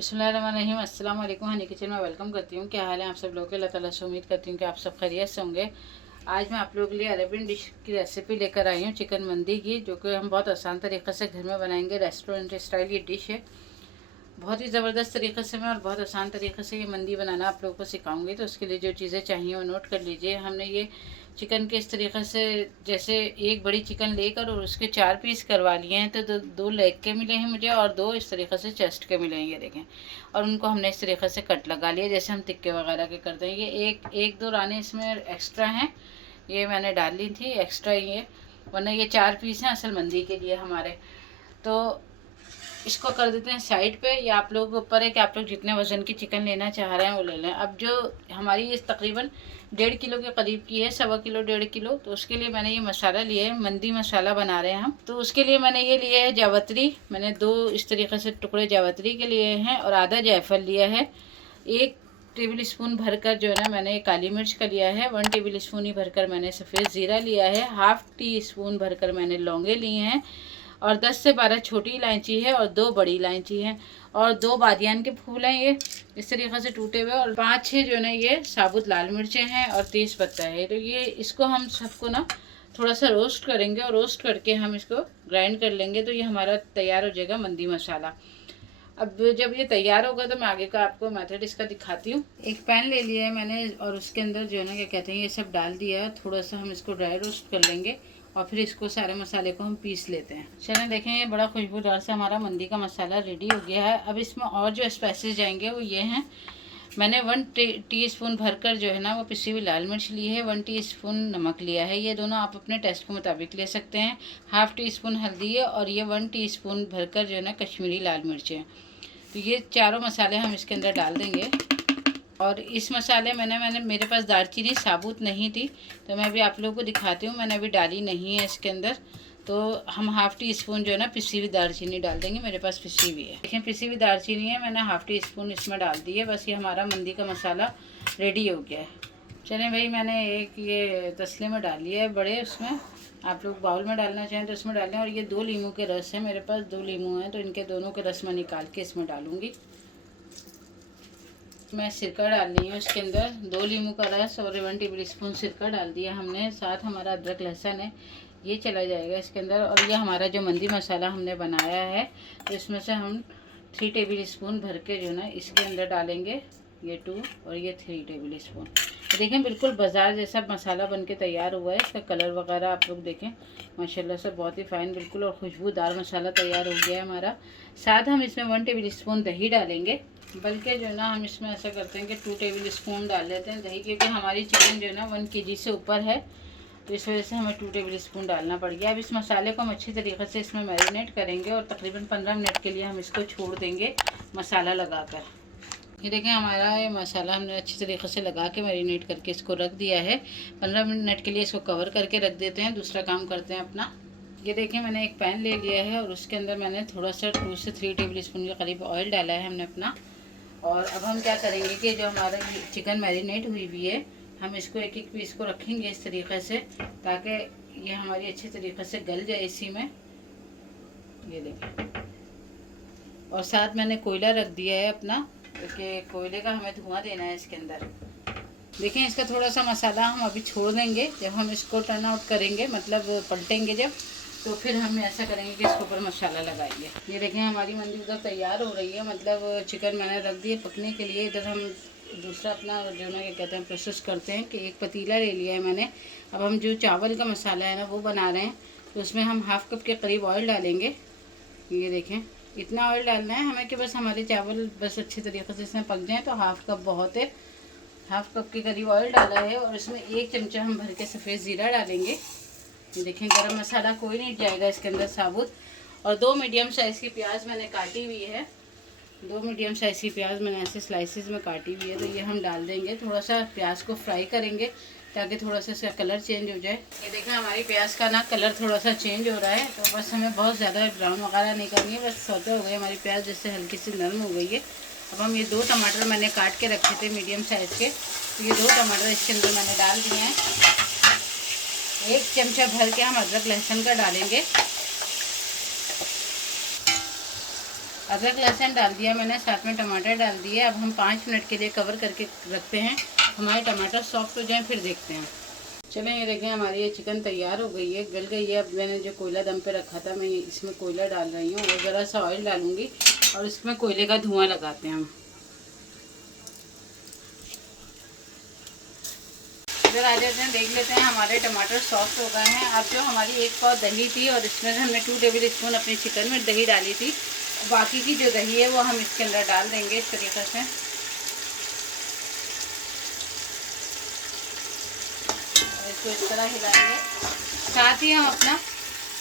बिस्मिल्लाहिर्रहमानिर्रहीम। अस्सलाम वालेकुम। हनी किचन में वेलकम करती हूँ। क्या हाल है आप सब लोग के? अल्लाह ताला से उम्मीद करती हूँ कि आप सब खैरियत से होंगे। आज मैं आप लोगों के लिए अरेबियन डिश की रेसिपी लेकर आई हूँ, चिकन मंदी की, जो कि हम बहुत आसान तरीक़े से घर में बनाएंगे। रेस्टोरेंट स्टाइल ये डिश है। बहुत ही ज़बरदस्त तरीक़े से मैं और बहुत आसान तरीक़े से ये मंदी बनाना आप लोगों को सिखाऊंगी। तो उसके लिए जो चीज़ें चाहिए वो नोट कर लीजिए। हमने ये चिकन के इस तरीक़े से, जैसे एक बड़ी चिकन लेकर और उसके 4 पीस करवा लिए हैं, तो दो लेग के मिले हैं मुझे और 2 इस तरीक़े से चेस्ट के मिले हैं, ये देखें। और उनको हमने इस तरीक़े से कट लगा लिया जैसे हम टिक्के वगैरह के करते हैं। ये एक दो रानी इसमें एक्स्ट्रा हैं, ये मैंने डाल ली थी एक्स्ट्रा ये, वरना ये 4 पीस हैं असल मंदी के लिए हमारे। तो इसको कर देते हैं साइड पे। या आप लोगों के ऊपर है कि आप लोग जितने वज़न की चिकन लेना चाह रहे हैं वो ले लें। अब जो हमारी ये तकरीबन 1.5 किलो के करीब की है, 1.25 किलो 1.5 किलो, तो उसके लिए मैंने ये मसाला लिया है। मंदी मसाला बना रहे हैं हम, तो उसके लिए मैंने ये लिया है जावित्री। मैंने 2 इस तरीके से टुकड़े जावित्री के लिए हैं और आधा जायफल लिया है। 1 टेबल स्पून भरकर जो है ना मैंने काली मिर्च का लिया है। 1 टेबल स्पून ही भरकर मैंने सफ़ेद ज़ीरा लिया है। हाफ़ टी स्पून भरकर मैंने लौंगे लिए हैं और 10 से 12 छोटी इलायची है और 2 बड़ी इलायची हैं और 2 बादियान के फूल हैं ये इस तरीक़े से टूटे हुए, और 5-6 जो है ना ये साबुत लाल मिर्चें हैं और तेज़ पत्ता है। तो ये इसको हम सबको ना थोड़ा सा रोस्ट करेंगे और रोस्ट करके हम इसको ग्राइंड कर लेंगे, तो ये हमारा तैयार हो जाएगा मंदी मसाला। अब जब ये तैयार होगा तो मैं आगे का आपको मेथड इसका दिखाती हूँ। एक पैन ले लिया है मैंने और उसके अंदर जो है ना क्या कहते हैं ये सब डाल दिया है। थोड़ा सा हम इसको ड्राई रोस्ट कर लेंगे और फिर इसको सारे मसाले को हम पीस लेते हैं। चलें देखें, ये बड़ा खुशबूदार से हमारा मंदी का मसाला रेडी हो गया है। अब इसमें और जो स्पाइसेस जाएंगे वो ये हैं। मैंने 1 टीस्पून भरकर जो है ना वो पिसी हुई लाल मिर्च ली है। 1 टीस्पून नमक लिया है, ये दोनों आप अपने टेस्ट के मुताबिक ले सकते हैं। हाफ़ टी स्पून हल्दी है और ये 1 टीस्पून भरकर जो है ना कश्मीरी लाल मिर्च है। तो ये चारों मसाले हम इसके अंदर डाल देंगे। और इस मसाले मैंने मेरे पास दालचीनी साबुत नहीं थी, तो मैं अभी आप लोगों को दिखाती हूँ। मैंने अभी डाली नहीं है इसके अंदर, तो हम हाफ़ टी स्पून जो है ना पिसी हुई दालचीनी डाल देंगे। मेरे पास पिसी हुई है, देखें पिसी हुई दालचीनी है, मैंने हाफ़ टी स्पून इसमें डाल दी है। बस ये हमारा मंदी का मसाला रेडी हो गया है। चलें भाई, मैंने एक ये तसले में डाल लिया है बड़े, उसमें आप लोग बाउल में डालना चाहें तो उसमें डालें। और ये 2 लीमू के रस है मेरे पास, 2 लीमू हैं, तो इनके दोनों के रस मैं निकाल के इसमें डालूँगी। मैं सिरका डाल रही हूँ इसके अंदर, 2 लीमू का रस और 1 टेबल स्पून सिरका डाल दिया हमने। साथ हमारा अदरक लहसुन है, ये चला जाएगा इसके अंदर। और ये हमारा जो मंदी मसाला हमने बनाया है, तो इसमें से हम 3 टेबल स्पून भर के जो ना इसके अंदर डालेंगे, ये 2 और ये 3 टेबल स्पून। देखें बिल्कुल बाज़ार जैसा मसाला बन के तैयार हुआ है। इसका कलर वगैरह आप लोग देखें माशाल्लाह से बहुत ही फ़ाइन बिल्कुल और खुशबूदार मसाला तैयार हो गया है हमारा। साथ हम इसमें 1 टेबल स्पून दही डालेंगे, बल्कि जो है ना हम इसमें ऐसा करते हैं कि 2 टेबल स्पून डाल लेते हैं दही, क्योंकि हमारी चिकन जो है ना 1 kg से ऊपर है, तो इस वजह से हमें 2 टेबल स्पून डालना पड़ गया। अब इस मसाले को हम अच्छी तरीके से इसमें मैरिनेट करेंगे और तकरीबन 15 मिनट के लिए हम इसको छोड़ देंगे मसाला लगाकर। ये देखें हमारा ये मसाला हमने अच्छी तरीके से लगा के मैरिनेट करके इसको रख दिया है। 15 मिनट के लिए इसको कवर करके रख देते हैं, दूसरा काम करते हैं अपना। ये देखें मैंने एक पैन ले लिया है और उसके अंदर मैंने थोड़ा सा 2 से 3 टेबल स्पून के करीब ऑयल डाला है हमने अपना। और अब हम क्या करेंगे कि जो हमारा चिकन मैरिनेट हुई हुई है, हम इसको एक एक पीस को रखेंगे इस तरीके से, ताकि ये हमारी अच्छी तरीके से गल जाए इसी में। ये देखें, और साथ मैंने कोयला रख दिया है अपना, क्योंकि कोयले का हमें धुआं देना है इसके अंदर। देखें इसका थोड़ा सा मसाला हम अभी छोड़ देंगे, जब हम इसको टर्न आउट करेंगे, मतलब पलटेंगे जब, तो फिर हम ऐसा करेंगे कि इसके ऊपर मसाला लगाएंगे। ये देखें हमारी मंदी उधर तैयार हो रही है, मतलब चिकन मैंने रख दिए पकने के लिए। इधर हम दूसरा अपना जो ना क्या कहते हैं प्रोसेस करते हैं कि एक पतीला ले लिया है मैंने। अब हम जो चावल का मसाला है ना वो बना रहे हैं, तो उसमें हम हाफ़ कप के करीब ऑयल डालेंगे। ये देखें इतना ऑयल डालना है हमें कि बस हमारे चावल बस अच्छी तरीके से इसमें पक जाएँ, तो हाफ़ कप बहुत है। हाफ़ कप के करीब ऑयल डाला है और इसमें 1 चमचा हम भर के सफ़ेद ज़ीरा डालेंगे। देखें गरम मसाला कोई नहीं जाएगा इसके अंदर साबुत। और 2 मीडियम साइज़ की प्याज मैंने काटी हुई है, 2 मीडियम साइज़ की प्याज मैंने ऐसे स्लाइसेस में काटी हुई है, तो ये हम डाल देंगे। थोड़ा सा प्याज को फ्राई करेंगे ताकि थोड़ा सा इसका कलर चेंज हो जाए। ये देखें हमारी प्याज का ना कलर थोड़ा सा चेंज हो रहा है, तो बस हमें बहुत ज़्यादा ब्राउन वगैरह नहीं करनी है, बस सौते हो गई हमारी प्याज, जिससे हल्की सी नरम हो गई है। अब हम ये 2 टमाटर मैंने काट के रखे थे मीडियम साइज़ के, तो ये 2 टमाटर इसके अंदर मैंने डाल दिए हैं। 1 चमचा भर के हम अदरक लहसुन का डालेंगे। अदरक लहसुन डाल दिया मैंने, साथ में टमाटर डाल दिए। अब हम 5 मिनट के लिए कवर करके रखते हैं, हमारे टमाटर सॉफ्ट हो जाएं, फिर देखते हैं। चलें, ये देखें हमारी ये चिकन तैयार हो गई है, गल गई है। अब मैंने जो कोयला दम पे रखा था, मैं इसमें कोयला डाल रही हूँ और ज़रा सा ऑयल डालूँगी और इसमें कोयले का धुआं लगाते हैं हम। इधर आ जाते हैं, देख लेते हैं हमारे टमाटर सॉफ्ट हो गए हैं। अब जो हमारी 1 पाव दही थी और इसमें हमने 2 टेबल स्पून अपने चिकन में दही डाली थी, बाकी की जो दही है वो हम इसके अंदर डाल देंगे इस तरीके से। इसको इस तरह हिलाएंगे। साथ ही हम अपना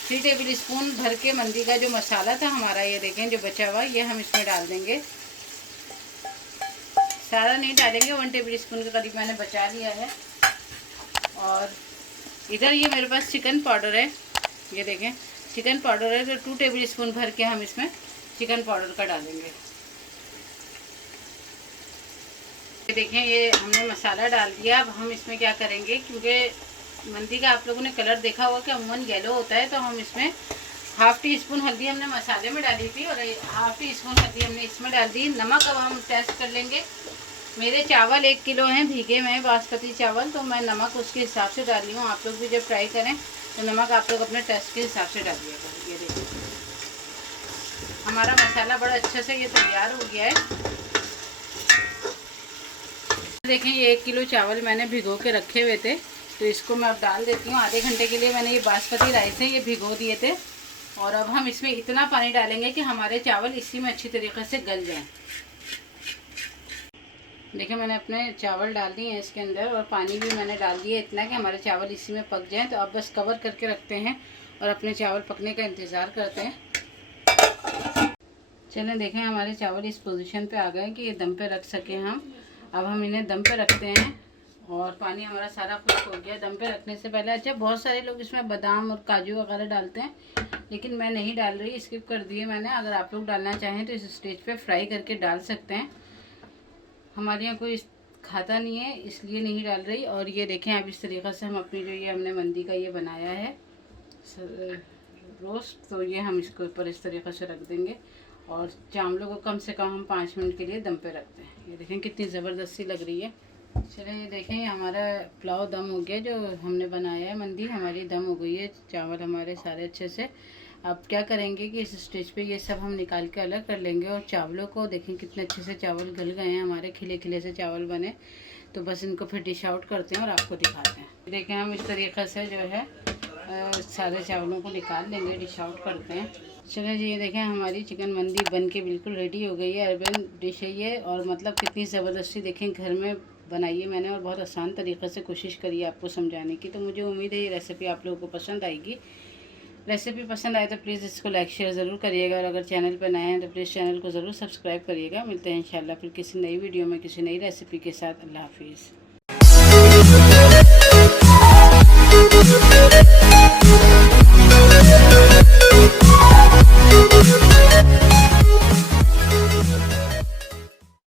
3 टेबल स्पून भर के मंदी का जो मसाला था हमारा, ये देखें जो बचा हुआ, ये हम इसमें डाल देंगे। सारा नहीं डालेंगे, 1 टेबल स्पून के करीब मैंने बचा लिया है। और इधर ये मेरे पास चिकन पाउडर है, ये देखें चिकन पाउडर है, तो 2 टेबल स्पून भर के हम इसमें चिकन पाउडर का डालेंगे। ये देखें ये हमने मसाला डाल दिया। अब हम इसमें क्या करेंगे, क्योंकि मंदी का आप लोगों ने कलर देखा होगा कि अमूमन येलो होता है, तो हम इसमें 1/2 टी स्पून हल्दी हमने मसाले में डाली थी और 1/2 टी स्पून हल्दी हमने इसमें डाल दी। नमक अब हम टेस्ट कर लेंगे। मेरे चावल 1 किलो हैं भीगे में बासमती चावल, तो मैं नमक उसके हिसाब से डाली हूँ। आप लोग भी जब ट्राई करें तो नमक आप लोग अपने टेस्ट के हिसाब से डालिएगा। ये देखिए हमारा मसाला बड़ा अच्छे से ये तैयार हो गया है। देखें ये 1 किलो चावल मैंने भिगो के रखे हुए थे, तो इसको मैं अब डाल देती हूँ। आधे घंटे के लिए मैंने ये बासमती राइस है ये भिगो दिए थे, और अब हम इसमें इतना पानी डालेंगे कि हमारे चावल इसी में अच्छी तरीके से गल जाएं। देखिए मैंने अपने चावल डाल दिए हैं इसके अंदर, और पानी भी मैंने डाल दिया इतना कि हमारे चावल इसी में पक जाएं। तो अब बस कवर करके रखते हैं और अपने चावल पकने का इंतज़ार करते हैं। चलें देखें हमारे चावल इस पोजीशन पे आ गए कि ये दम पे रख सकें हम। अब हम इन्हें दम पे रखते हैं और पानी हमारा सारा खुश्क हो गया। दम पे रखने से पहले, अच्छा बहुत सारे लोग इसमें बादाम और काजू वगैरह डालते हैं, लेकिन मैं नहीं डाल रही, स्किप कर दिए मैंने। अगर आप लोग डालना चाहें तो इस स्टेज पे फ्राई करके डाल सकते हैं। हमारे यहाँ कोई खाता नहीं है इसलिए नहीं डाल रही। और ये देखें अब इस तरीक़े से हम अपनी जो ये हमने मंदी का ये बनाया है रोस्ट, तो ये हम इसके ऊपर इस तरीक़े से रख देंगे और चावलों को कम से कम हम 5 मिनट के लिए दम पे रखते हैं। ये देखें कितनी ज़बरदस्त सी लग रही है। चलिए ये देखें हमारा पुलाव दम हो गया, जो हमने बनाया है मंदी हमारी दम हो गई है, चावल हमारे सारे अच्छे से। अब क्या करेंगे कि इस स्टेज पे ये सब हम निकाल के अलग कर लेंगे। और चावलों को देखें कितने अच्छे से चावल गल गए हैं, हमारे खिले खिले से चावल बने। तो बस इनको फिर डिश आउट करते हैं और आपको दिखाते हैं। देखें हम इस तरीक़े से जो है सारे चावलों को निकाल लेंगे, डिश आउट करते हैं। चलिए जी ये देखें हमारी चिकन मंदी बन के बिल्कुल रेडी हो गई है। अरबन डिश है ये, और मतलब कितनी ज़बरदस्ती देखें घर में बनाई है मैंने, और बहुत आसान तरीक़े से कोशिश करी है आपको समझाने की। तो मुझे उम्मीद है ये रेसिपी आप लोगों को पसंद आएगी। रेसिपी पसंद आए तो प्लीज़ इसको लाइक शेयर ज़रूर करिएगा, और अगर चैनल पर नए हैं तो प्लीज़ चैनल को ज़रूर सब्सक्राइब करिएगा। मिलते हैं इंशाल्लाह फिर किसी नई वीडियो में किसी नई रेसिपी के साथ। अल्लाह हाफिज़।